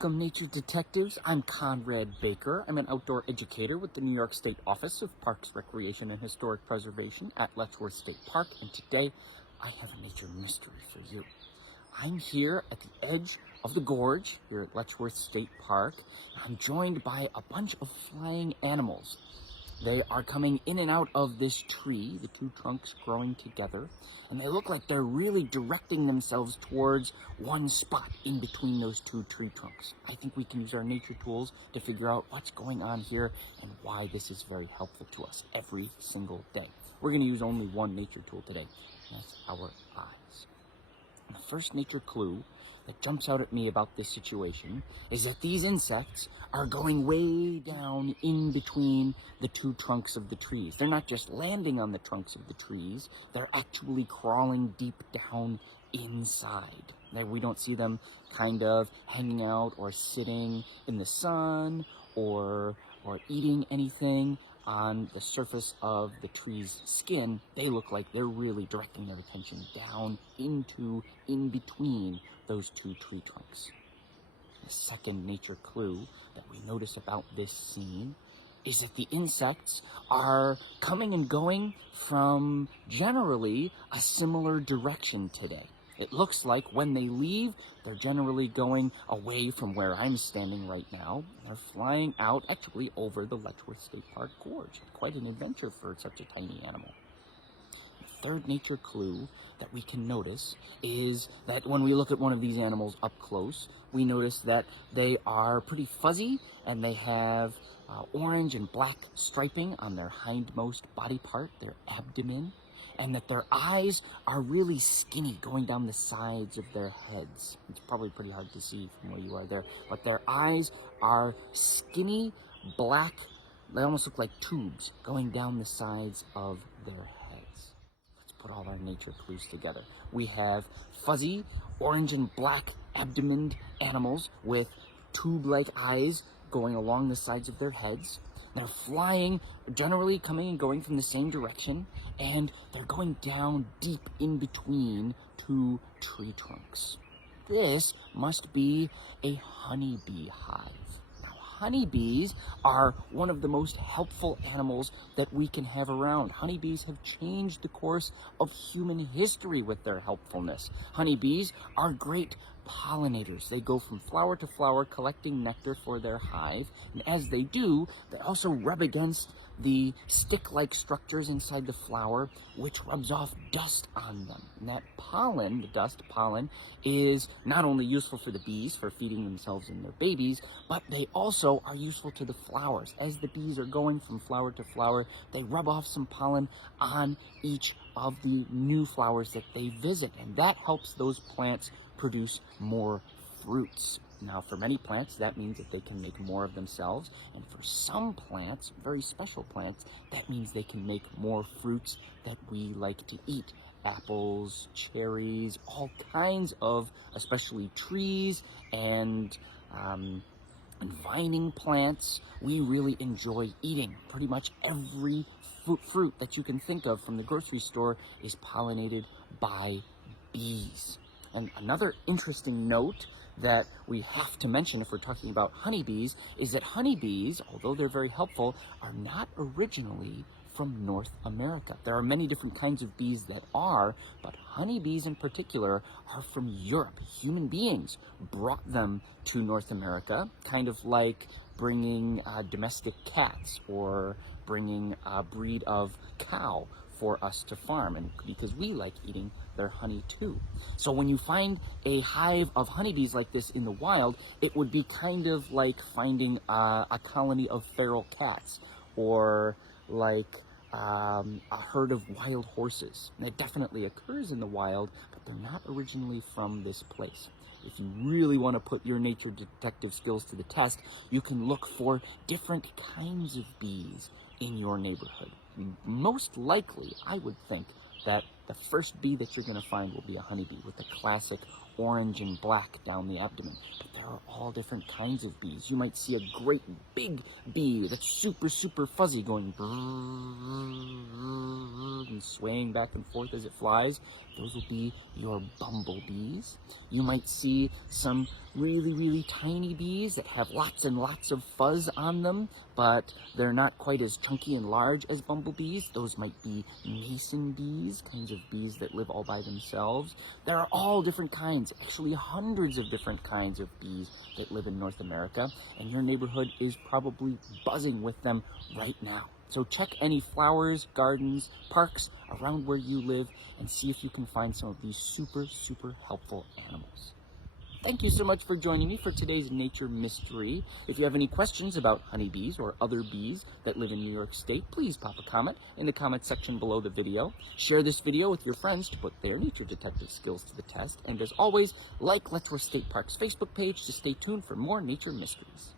Welcome, nature detectives. I'm Conrad Baker. I'm an outdoor educator with the New York State Office of Parks, Recreation, and Historic Preservation at Letchworth State Park, and today I have a nature mystery for you. I'm here at the edge of the gorge here at Letchworth State Park. I'm joined by a bunch of flying animals. They are coming in and out of this tree, the two trunks growing together, and they look like they're really directing themselves towards one spot in between those two tree trunks. I think we can use our nature tools to figure out what's going on here and why this is very helpful to us every single day. We're going to use only one nature tool today, and that's our eyes. And the first nature clue that jumps out at me about this situation is that these insects are going way down in between the two trunks of the trees. They're not just landing on the trunks of the trees, they're actually crawling deep down inside. Now, we don't see them kind of hanging out or sitting in the sun or eating anything on the surface of the tree's skin. They look like they're really directing their attention down in between those two tree trunks. The second nature clue that we notice about this scene is that the insects are coming and going from generally a similar direction today. It looks like when they leave, they're generally going away from where I'm standing right now. They're flying out actually over the Letchworth State Park gorge. Quite an adventure for such a tiny animal. The third nature clue that we can notice is that when we look at one of these animals up close, we notice that they are pretty fuzzy and they have orange and black striping on their hindmost body part, their abdomen, and that their eyes are really skinny going down the sides of their heads. It's probably pretty hard to see from where you are there, but their eyes are skinny, black, they almost look like tubes going down the sides of their heads. Let's put all our nature clues together. We have fuzzy, orange and black abdomened animals with tube-like eyes going along the sides of their heads. They're flying, generally coming and going from the same direction, and they're going down deep in between two tree trunks. This must be a honeybee hive. Now, honeybees are one of the most helpful animals that we can have around. Honeybees have changed the course of human history with their helpfulness. Honeybees are great pollinators. They go from flower to flower collecting nectar for their hive, and as they do, they also rub against the stick-like structures inside the flower, which rubs off dust on them. And that pollen, the dust pollen, is not only useful for the bees for feeding themselves and their babies, but they also are useful to the flowers. As the bees are going from flower to flower, they rub off some pollen on each of the new flowers that they visit, and that helps those plants produce more fruits. Now, for many plants, that means that they can make more of themselves, and for some plants, very special plants, that means they can make more fruits that we like to eat. Apples, cherries, all kinds of, especially trees and vining plants, we really enjoy eating. Pretty much every fruit that you can think of from the grocery store is pollinated by bees. And another interesting note that we have to mention if we're talking about honeybees is that honeybees, although they're very helpful, are not originally from North America. There are many different kinds of bees that are, but honeybees in particular are from Europe. Human beings brought them to North America, kind of like bringing domestic cats or bringing a breed of cow for us to farm, and because we like eating their honey too. So when you find a hive of honeybees like this in the wild, it would be kind of like finding a colony of feral cats, or like a herd of wild horses. And it definitely occurs in the wild, but they're not originally from this place. If you really want to put your nature detective skills to the test, you can look for different kinds of bees in your neighborhood. Most likely, I would think that the first bee that you're going to find will be a honeybee with the classic orange and black down the abdomen. But there are all all different kinds of bees. You might see a great big bee that's super, super fuzzy going and swaying back and forth as it flies. Those will be your bumblebees. You might see some really, really tiny bees that have lots and lots of fuzz on them, but they're not quite as chunky and large as bumblebees. Those might be mason bees, kinds of bees that live all by themselves. There are all different kinds, actually hundreds of different kinds of bees that live in North America, and your neighborhood is probably buzzing with them right now. So check any flowers, gardens, parks around where you live and see if you can find some of these super, super helpful animals. Thank you so much for joining me for today's Nature Mystery. If you have any questions about honeybees or other bees that live in New York State, please pop a comment in the comment section below the video. Share this video with your friends to put their nature detective skills to the test. And as always, like Letchworth State Park's Facebook page to stay tuned for more nature mysteries.